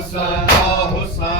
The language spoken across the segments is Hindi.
Hussein,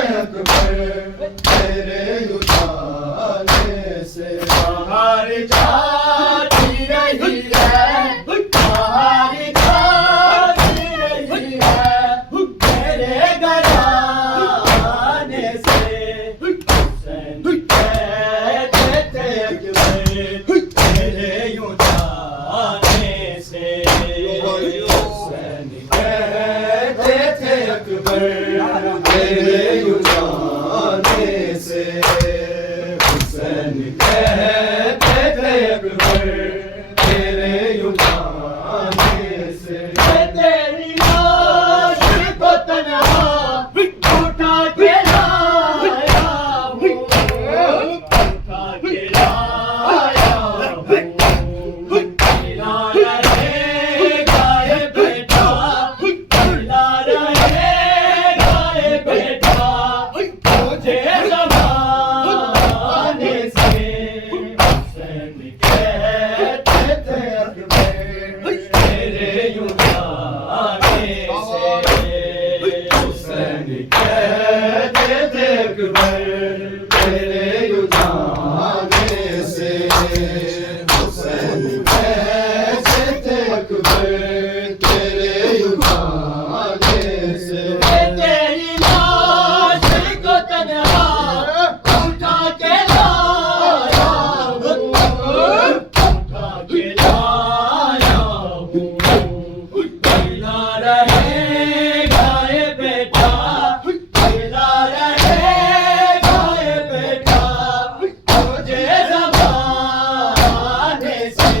तेरे युजाने से हुसैन कहते थे अकबर तेरे युजाने से तेरी लाश को तन्हा उठा के लाया हूँ उठा के लाया हूँ मिला रहेगा ये बेटा मिला रहेगा ये बेटा मुझे ज़माने से हुसैन कहते थे अकबर तेरे युजाने से हुसैन कहते थे अकबर तेरे युजाने से हुसैन कहते थे अकबर तेरे युजाने से तेरी लाश को तन्हा उठा के लाया हूँ उठा के लाया हूँ मिला रहेगा ये बेटा मिला रहेगा ये बेटा मुझे ज़माने से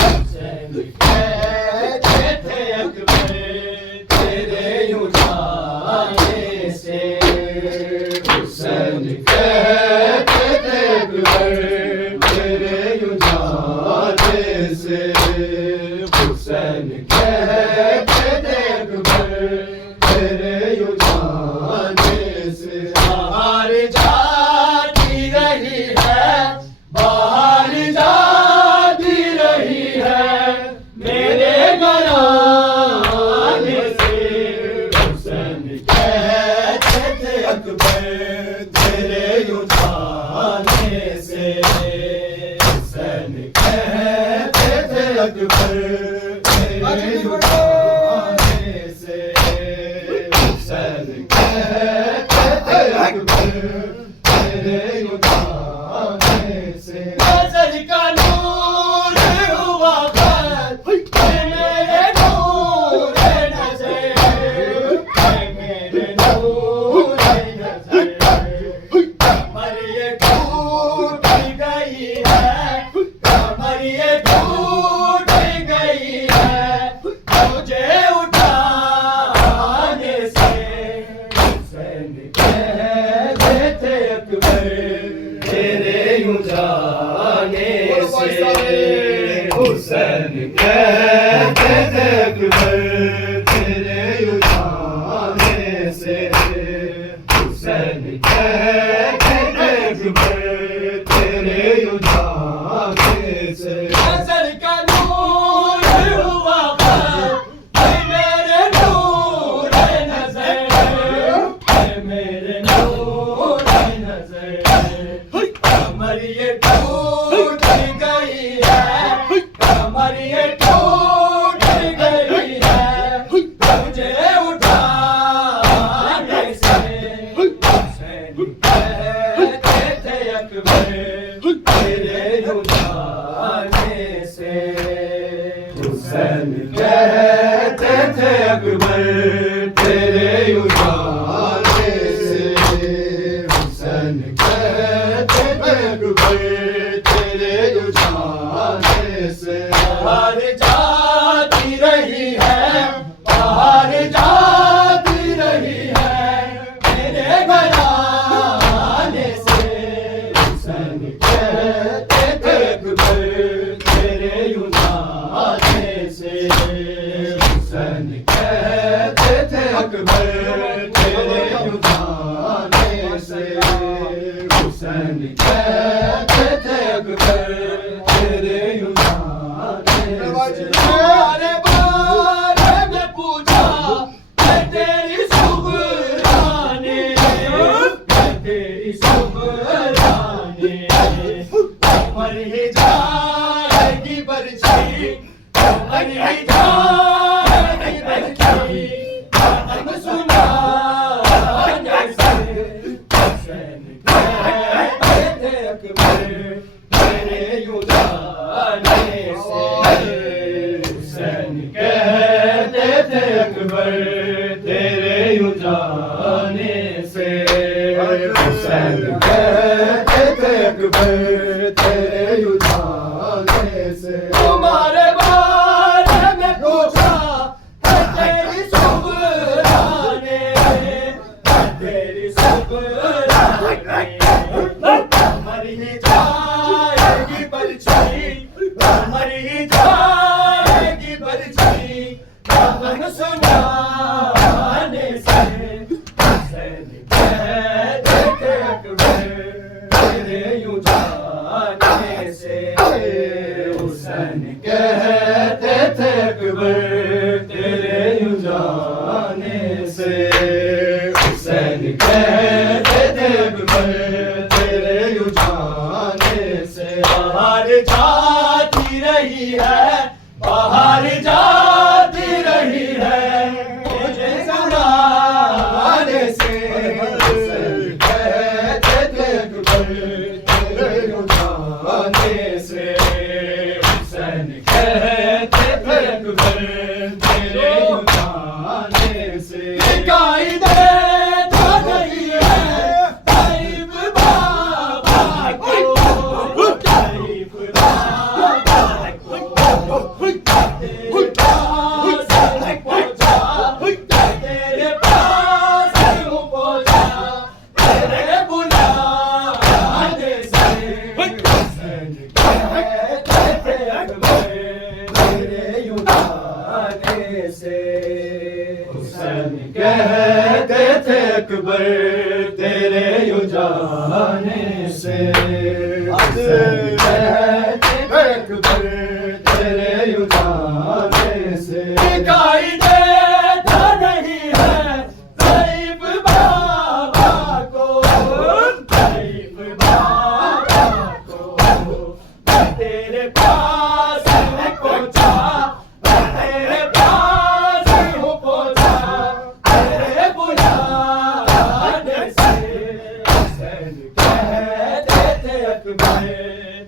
हुसैन कहते थे अकबर तेरे युजाने से हुसैन कहते थे अकबर तेरे युजाने से हुसैन कहते थे अकबर तेरे युजाने से बाहर जाती रही है बाहर जाती रही है मेरे घराने से हुसैन कहते थे अकबर तेरे युजाने से हुसैन कहते थे अकबर तेरे युजाने से हुसैन कहते थे अकबर तेरे युजाने से नज़र का नूर हुआ खत मेरे नूर नज़र मेरे नूर नज़र कमर ये टूट गई है कमर ये टूट गई है मुझे उठाने से हुसैन कहते थे अकबर तेरे युजाने से हुसैन कहते थे अकबर तेरे युजाने से हुसैन कहते थे अकबर तेरे युजाने से नज़र का नूर हुआ खत मेरे नूर नज़र मेरे नूर नज़र कमर ये टूट गई है कमर ये टूट गई है मुझे उठाने से हुसैन कहते थे अकबर तेरे युजाने से हुसैन कहते थे अकबर तेरे युजाने से हुसैन कहते थे अकबर तेरे युजाने से बाहर जाती रही है बाहर जाती रही है मेरे घराने से हुसैन कहते थे अकबर तेरे युजाने से हुसैन कहते थे अकबर तेरे युजाने से हुसैन कहते थे अकबर तेरे युजाने से अरे बारे में पूछा मैं तेरी सुगरानी मैं तेरी सुगरानी मर ही जाएगी बरछी मर ही जाएगी बरछी हम सुना जैसे हुसैन कहते थे अकबर तेरे युजाने से हुसैन कहते थे अकबर तेरे युजाने जाने से हुसैन कहते थे अकबर तेरे यूं जाने से तुम्हारे बारे में पूछा है तेरी सुबह ने तेरी सुबह मरी जाएगी बरछी मरी जाएगी बरछी कवन सुनाने से हुसैन कहते थे अकबर तेरे यूं जाने से हुसैन कहते थे अकबर तेरे यूं जाने से हुसैन कहते थे अकबर तेरे यूं जाने से बाहर जाती रही है बाहर जाती रही है मुझे सुनाने से हुसैन कहते थे अकबर तेरे यूं जाने से हुसैन कहते थे अकबर तेरे यूं जाने से दिखाई देता नहीं है ताइब बाबा को ताइब बाबा को तेरे पास पहुंचा तेरे पास पहुंचा तेरे बुलाने से हुसैन कहते थे अकबर तेरे यूं जाने से हुसैन कहते थे अकबर तेरे यूं जाने से हुसैन कहते थे अकबर तेरे यूं जाने से दिखाई देता नहीं है ताइब बाबा को ताइब बाबा को तेरे पास पहुंचा तेरे पास पहुंचा तेरे बुलाने से हुसैन कहते थे अकबर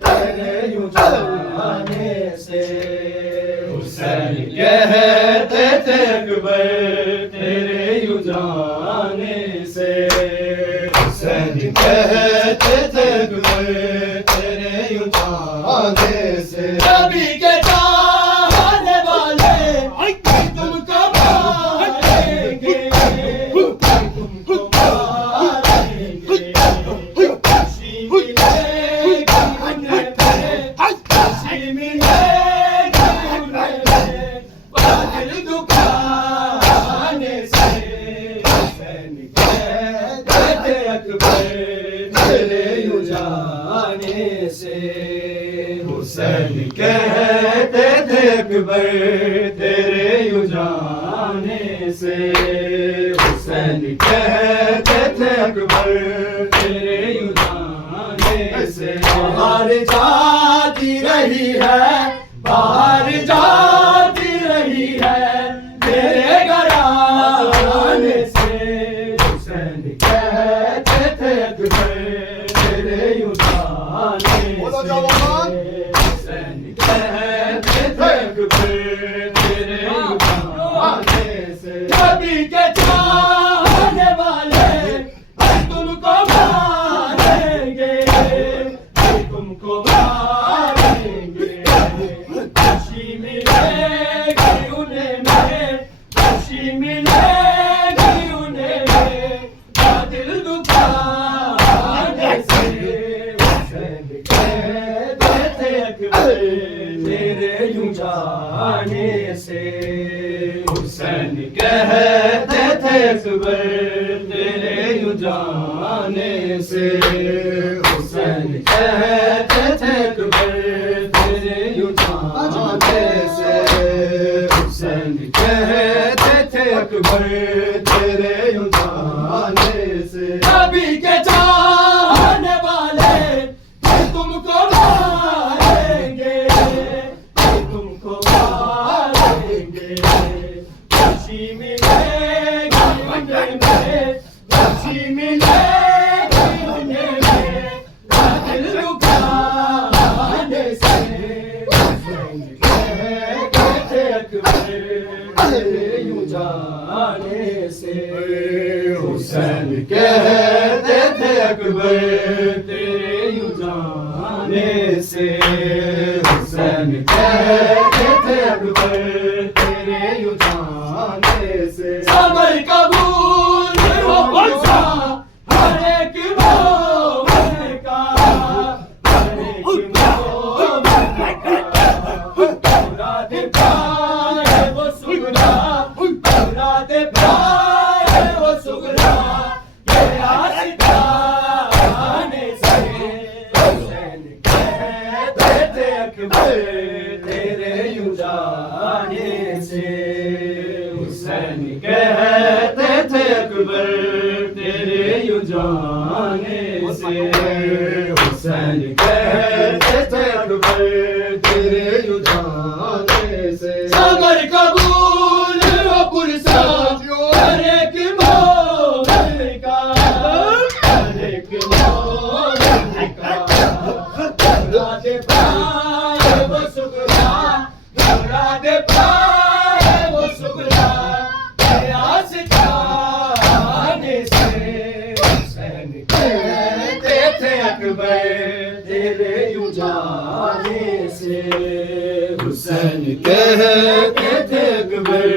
तेरे यूं जाने से हुसैन कहते थे अकबर तेरे यूं जाने से हुसैन कहते थे अकबर तेरे यूं जाने से नबी के चाहने वाले तुमको मारेंगे तुमको मारेंगे खुशी मिलेगी उन्हें खुशी मिलेगी उन्हें बादल दुखाने से हुसैन कहते थे अकबर तेरे यूं जाने से हुसैन कहते थे अकबर तेरे यूं जाने से हुसैन कहते थे अकबर तेरे यूं जाने से बाहर जाती रही है बाहर जाती रही है तेरे घराने से हुसैन कहते थे अकबर तेरे यूं जाने से हुसैन कहते थे अकबर तेरे यूं जाने से नबी के चाहने वाले तुमको मारेंगे तुमको मारेंगे खुशी मिलेगी उन्हें खुशी मिलेगी उन्हें दिल दुखाने से हुसैन कहते थे अकबर तेरे यूं जाने से हुसैन कहते थे अकबर तेरे यूं जाने से हुसैन कहते थे अकबर तेरे यूं जाने से हुसैन कहते थे अकबर तेरे यूं जाने से नबी के चाहने वाले तुमको मारेंगे तुमको मारेंगे खुशी मिलेगी उन्हें खुशी मिलेगी उन्हें दिल दुखाने से हुसैन कहते थे अकबर तेरे यूं जाने से हुसैन कहते थे अकबर तेरे यूं जाने से हुसैन कहते थे अकबर तेरे यूं जाने से सबर कबूल हो गया हर एक मोमिन का हर एक मोमिन का औलाद पाए वो सुगरा औलाद पाए वो सुगरा ये आस्ताने से हुसैन कहते थे अकबर तेरे यूं जाने से हुसैन कहते थे अकबर तेरे यूं जाने से हुसैन कहते थे अकबर तेरे यूं जाने से सबर कबूल हो पुरसा हर एक मोमिन का हर एक मोमिन का औलाद पाए वो सुगरा औलाद पाए वो सुगरा आस्ताने से हुसैन कहते थे अकबर तेरे यूं जाने से हुसैन कहते थे अकबर